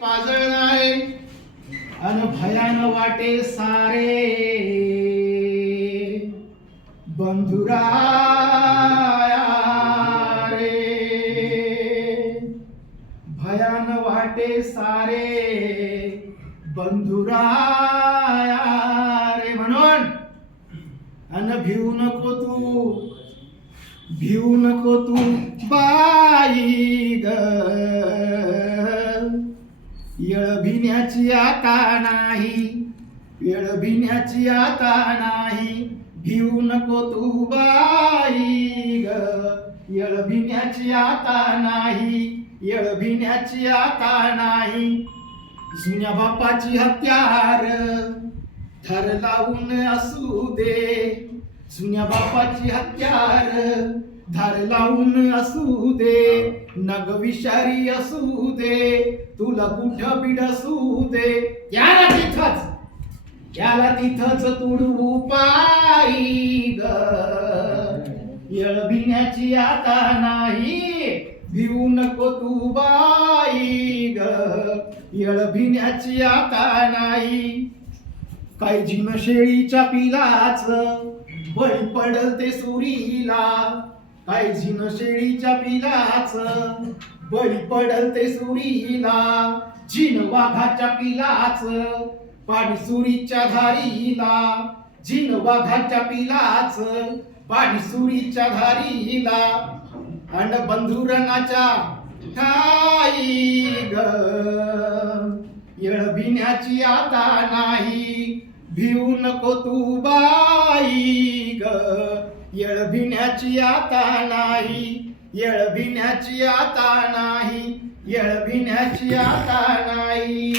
पाजळणारे अन भयान वाटे सारे बंधुराया रे, भयान वाटे सारे बंधुराया रे. म्हणून अन भिवू नको तू बाई ग, येळ भिण्याची आता नाही, येळ भिण्याची आता नाही. भिवू नको तू बाई ग, येळ भिण्याची आता नाही, येळ भिण्याची आता नाही. जुन्या बापाची हत्यार थर लावून असू दे, जुन्या बापाची हत्यार धार लावून असू दे. नग विषारी असू दे, तुला कुठं बीड असू दे. याला तिथंच तुडवू पायी ग, येळ भिण्याची आता नाही. भिवू नको तू बाई ग, येळ भिण्याची आता नाही. काय जिन शेळीच्या पिलाच बळी पडल ते सुरीला, काय जिन शेळीच्या पिलाच बळी पडल ते सुरीला. जिन वाघाच्या पिलाच पाणी सुरीच्या धारीला, जिन वाघाच्या पिलाच पाणी सुरीच्या धारीला. अंड बंधुरनाच्या ठाई ग, येळ भिण्याची आता नाही. भिवू नको तू बाई ग, येळ भिण्याची आता नाही, येळ भिण्याची आता नाही, येळ भिण्याची आता नाही.